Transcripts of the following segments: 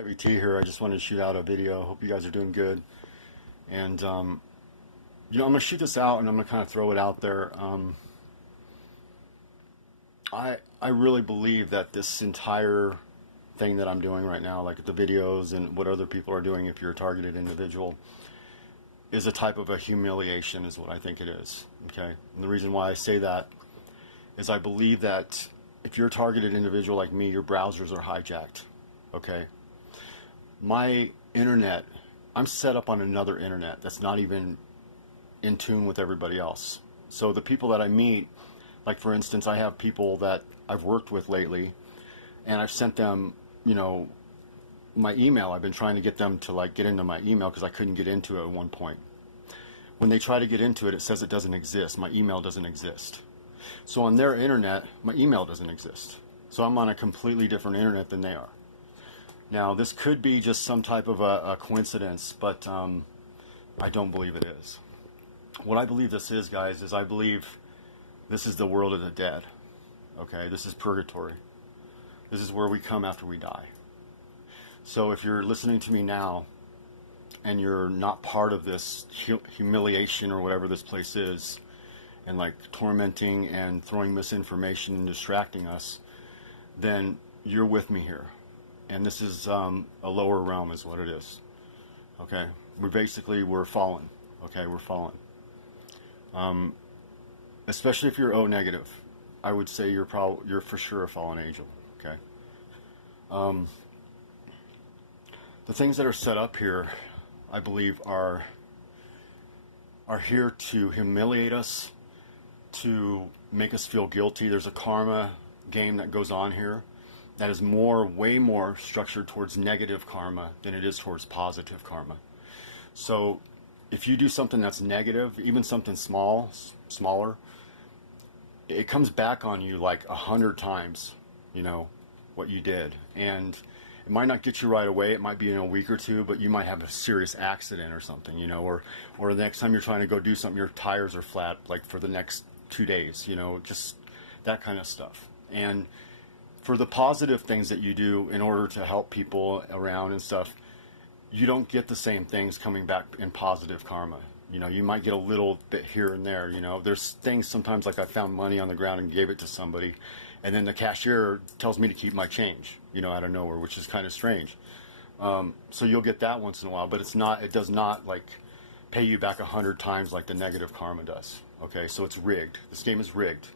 Heavy T here. I just wanted to shoot out a video. Hope you guys are doing good. And I'm going to shoot this out, and I'm going to kind of throw it out there. I really believe that this entire thing that I'm doing right now, like the videos and what other people are doing, if you're a targeted individual, is a type of a humiliation, is what I think it is. Okay, and the reason why I say that is I believe that if you're a targeted individual like me, your browsers are hijacked. Okay. My internet, I'm set up on another internet that's not even in tune with everybody else. So the people that I meet, like for instance, I have people that I've worked with lately, and I've sent them, my email. I've been trying to get them to like get into my email because I couldn't get into it at one point. When they try to get into it, it says it doesn't exist. My email doesn't exist. So on their internet, my email doesn't exist. So I'm on a completely different internet than they are. Now, this could be just some type of a coincidence, but I don't believe it is. What I believe this is, guys, is I believe this is the world of the dead. Okay, this is purgatory. This is where we come after we die. So if you're listening to me now and you're not part of this humiliation or whatever this place is, and like tormenting and throwing misinformation and distracting us, then you're with me here. And this is a lower realm is what it is. Okay, we're fallen. Okay, we're fallen. Especially if you're O negative, I would say you're for sure a fallen angel. Okay. The things that are set up here, I believe, are here to humiliate us, to make us feel guilty. There's a karma game that goes on here that is way more structured towards negative karma than it is towards positive karma. So if you do something that's negative, even something smaller, it comes back on you like 100 times, what you did. And it might not get you right away. It might be in a week or two, but you might have a serious accident or something, or the next time you're trying to go do something, your tires are flat, like for the next 2 days, just that kind of stuff. And for the positive things that you do in order to help people around and stuff, you don't get the same things coming back in positive karma. You might get a little bit here and there. There's things sometimes, like I found money on the ground and gave it to somebody, and then the cashier tells me to keep my change, out of nowhere, which is kind of strange. So you'll get that once in a while, but it does not like pay you back 100 times like the negative karma does. Okay, so it's rigged. This game is rigged.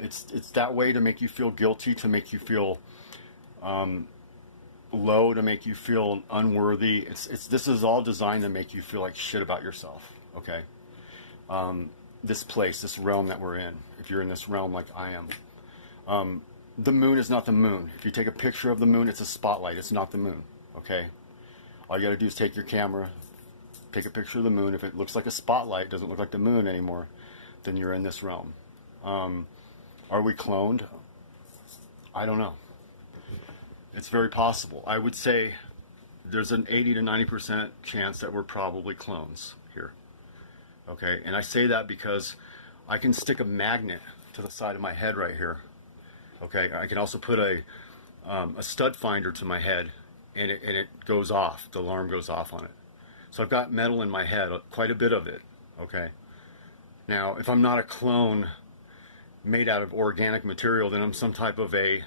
It's that way to make you feel guilty, to make you feel low, to make you feel unworthy. This is all designed to make you feel like shit about yourself. Okay, this place, this realm that we're in. If you're in this realm like I am, the moon is not the moon. If you take a picture of the moon, it's a spotlight. It's not the moon. Okay, all you got to do is take your camera, take a picture of the moon. If it looks like a spotlight, doesn't look like the moon anymore, then you're in this realm. Are we cloned? I don't know. It's very possible. I would say there's an 80 to 90% chance that we're probably clones here. Okay, and I say that because I can stick a magnet to the side of my head right here. Okay, I can also put a stud finder to my head, and it goes off. The alarm goes off on it. So I've got metal in my head, quite a bit of it. Okay. Now, if I'm not a clone made out of organic material, then I'm some type of a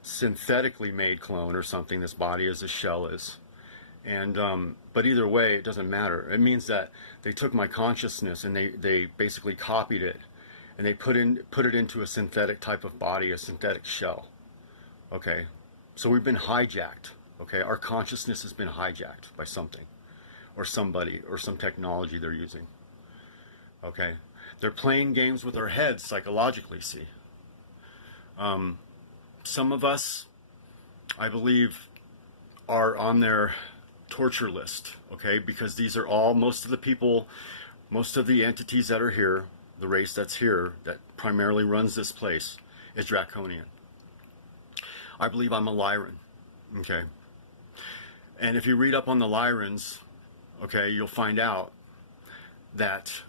synthetically made clone or something. This body is, a shell is. And but either way, it doesn't matter. It means that they took my consciousness and they basically copied it, and they put it into a synthetic type of body, a synthetic shell. Okay, so we've been hijacked. Okay, our consciousness has been hijacked by something or somebody or some technology they're using. Okay, they're playing games with our heads psychologically, see. Some of us, I believe, are on their torture list, okay, because these are all, most of the people, most of the entities that are here, the race that's here, that primarily runs this place, is draconian. I believe I'm a Lyran, okay, and if you read up on the Lyrans, okay, you'll find out that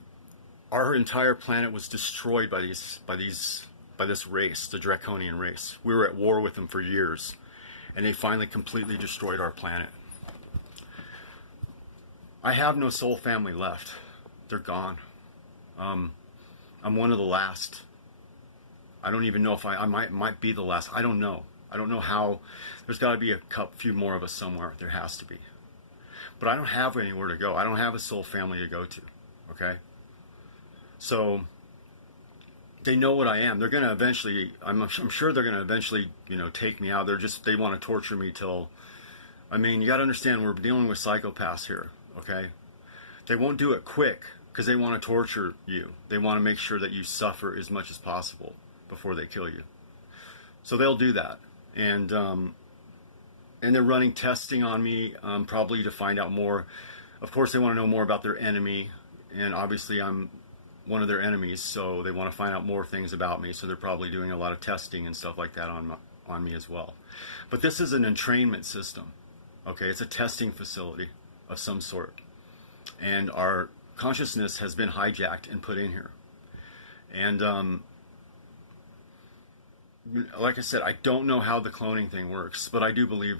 our entire planet was destroyed by this race, the draconian race. We were at war with them for years, and they finally completely destroyed our planet. I have no soul family left. They're gone. I'm one of the last. I don't even know if I might be the last. I don't know. I don't know how. There's got to be a few more of us somewhere. There has to be. But I don't have anywhere to go. I don't have a soul family to go to. Okay? So they know what I am. They're going to eventually, I'm sure they're going to eventually, take me out. They want to torture me till, you got to understand, we're dealing with psychopaths here. Okay? They won't do it quick because they want to torture you. They want to make sure that you suffer as much as possible before they kill you. So they'll do that. And they're running testing on me, probably to find out more. Of course, they want to know more about their enemy, and obviously I'm one of their enemies, so they want to find out more things about me, so they're probably doing a lot of testing and stuff like that on me as well. But this is an entrainment system, okay? It's a testing facility of some sort. And our consciousness has been hijacked and put in here. And like I said, I don't know how the cloning thing works, but I do believe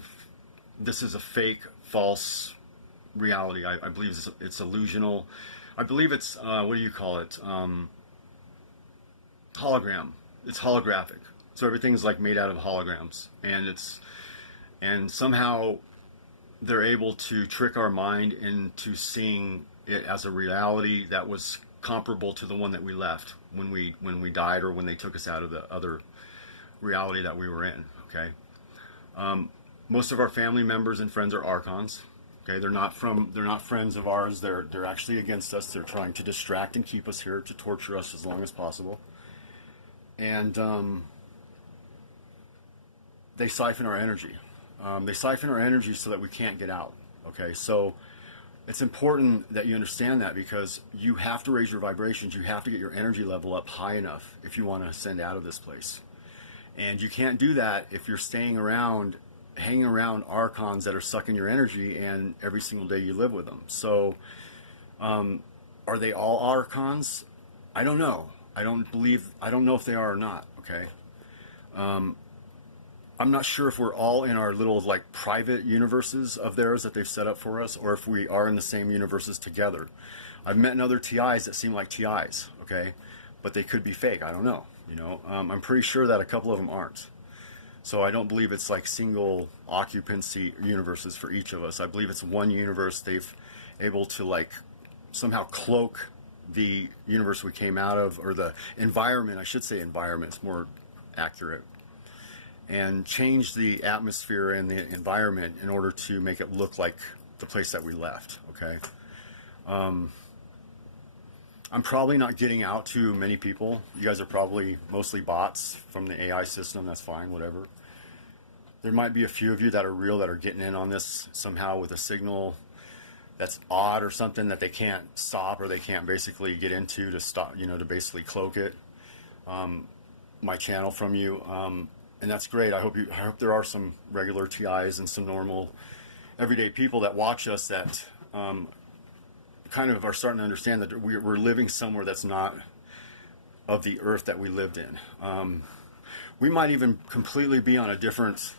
this is a fake, false reality. I believe it's illusional. I believe it's, what do you call it? Hologram. It's holographic. So everything's like made out of holograms. And somehow they're able to trick our mind into seeing it as a reality that was comparable to the one that we left when we died, or when they took us out of the other reality that we were in. Okay, most of our family members and friends are archons. Okay, they're not friends of ours. They're actually against us. They're trying to distract and keep us here, to torture us as long as possible. And they siphon our energy. They siphon our energy so that we can't get out. Okay, so it's important that you understand that, because you have to raise your vibrations. You have to get your energy level up high enough if you want to ascend out of this place. And you can't do that if you're staying around, hanging around archons that are sucking your energy, and every single day you live with them. So are they all archons? I don't know. I don't know if they are or not. Okay. I'm not sure if we're all in our little like private universes of theirs that they've set up for us, or if we are in the same universes together. I've met other TIs that seem like TIs, okay, but they could be fake. I don't know. I'm pretty sure that a couple of them aren't. So I don't believe it's like single occupancy universes for each of us. I believe it's one universe. They've able to like somehow cloak the universe we came out of, or the environment. I should say environment. It's more accurate. And change the atmosphere and the environment in order to make it look like the place that we left. Okay. I'm probably not getting out to many people. You guys are probably mostly bots from the AI system. That's fine, whatever. There might be a few of you that are real, that are getting in on this somehow with a signal that's odd or something that they can't stop, or they can't basically get into to stop, to basically cloak it, my channel from you. And that's great. I hope there are some regular TIs and some normal everyday people that watch us that kind of are starting to understand that we're living somewhere that's not of the earth that we lived in. We might even completely be on a different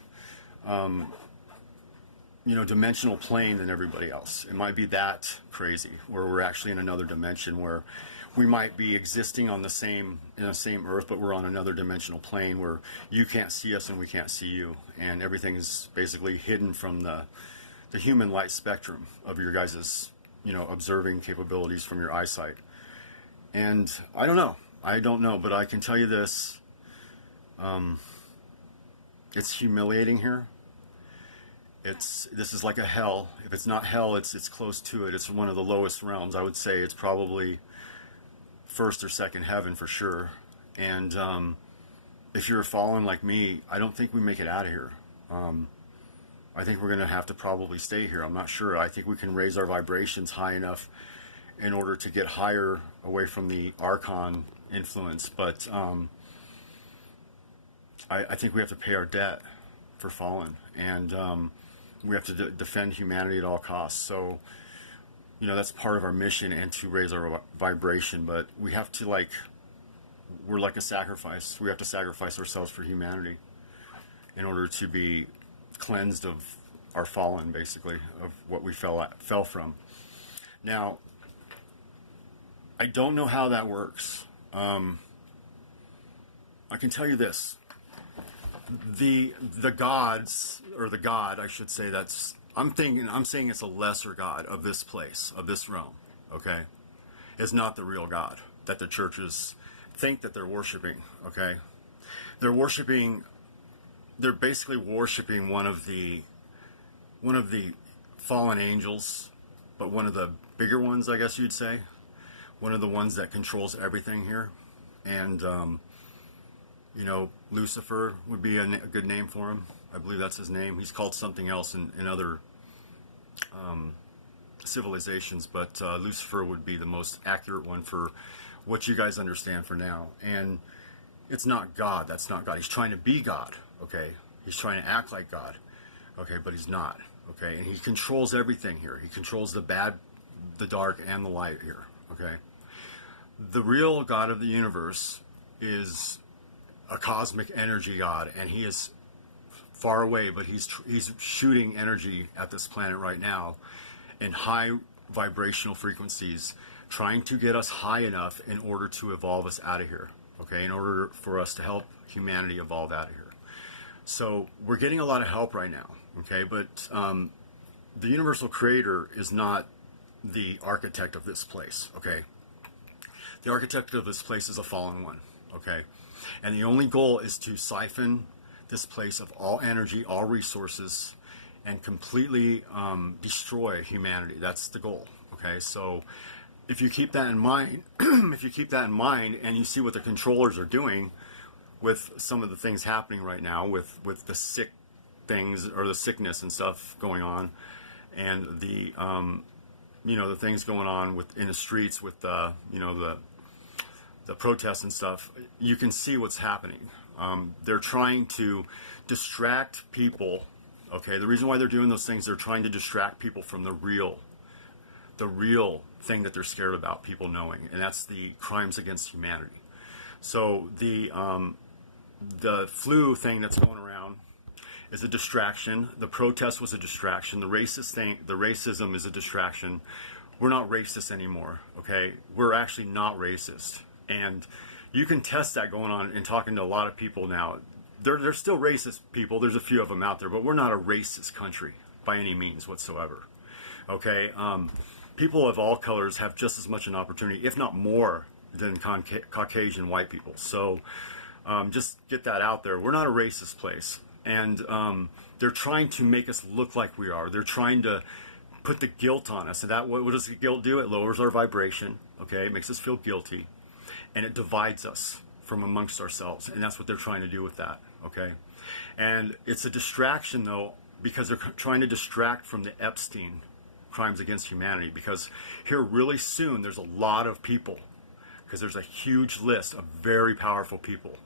dimensional plane than everybody else. It might be that crazy, where we're actually in another dimension, where we might be existing on in the same earth, but we're on another dimensional plane where you can't see us and we can't see you, and everything is basically hidden from the human light spectrum of your guys's observing capabilities from your eyesight. And I don't know, but I can tell you this: it's humiliating here. This is like a hell. If it's not hell, it's close to it. It's one of the lowest realms. I would say it's probably first or second heaven for sure. And if you're fallen like me, I don't think we make it out of here. I think we're going to have to probably stay here. I'm not sure. I think we can raise our vibrations high enough in order to get higher away from the Archon influence. But I think we have to pay our debt for fallen. And we have to defend humanity at all costs. So, that's part of our mission, and to raise our vibration. But we have to we're like a sacrifice. We have to sacrifice ourselves for humanity in order to be cleansed of our fallen, basically, of what we fell from. Now, I don't know how that works. I can tell you this: the gods, or the god, I should say, I'm saying it's a lesser god of this place, of this realm. Okay, is not the real God that the churches think that they're worshiping. Okay, they're basically worshiping one of the fallen angels, but one of the bigger ones, I guess you'd say, one of the ones that controls everything here. And Lucifer would be a good name for him. I believe that's his name. He's called something else in other civilizations, but Lucifer would be the most accurate one for what you guys understand for now. And it's not God. That's not God. He's trying to be God. Okay, he's trying to act like God. Okay, but he's not. Okay, and he controls everything here. He controls the bad, the dark, and the light here. Okay, the real God of the universe is a cosmic energy God, and he is far away, but he's shooting energy at this planet right now in high vibrational frequencies, trying to get us high enough in order to evolve us out of here. Okay, in order for us to help humanity evolve out of here. So we're getting a lot of help right now. Okay, but the universal creator is not the architect of this place. Okay, the architect of this place is a fallen one. Okay, and the only goal is to siphon this place of all energy, all resources, and completely destroy humanity. That's the goal. Okay, so if you keep that in mind, and you see what the controllers are doing with some of the things happening right now, with the sick things, or the sickness and stuff going on, and the the things going on in the streets with the protests and stuff, you can see what's happening. They're trying to distract people. Okay, the reason why they're doing those things, they're trying to distract people from the real thing that they're scared about people knowing, and that's the crimes against humanity. So the flu thing that's going around is a distraction. The protest was a distraction. The racism is a distraction. We're not racist anymore. Okay, we're actually not racist, and you can test that going on and talking to a lot of people now. They're still racist people. There's a few of them out there, but we're not a racist country by any means whatsoever. Okay, people of all colors have just as much an opportunity, if not more, than Caucasian white people. So just get that out there. We're not a racist place, and they're trying to make us look like we are. They're trying to put the guilt on us. And what does the guilt do? It lowers our vibration. Okay, it makes us feel guilty, and it divides us from amongst ourselves. And that's what they're trying to do with that. Okay, and it's a distraction though, because they're trying to distract from the Epstein crimes against humanity. Because here really soon there's a lot of people, because there's a huge list of very powerful people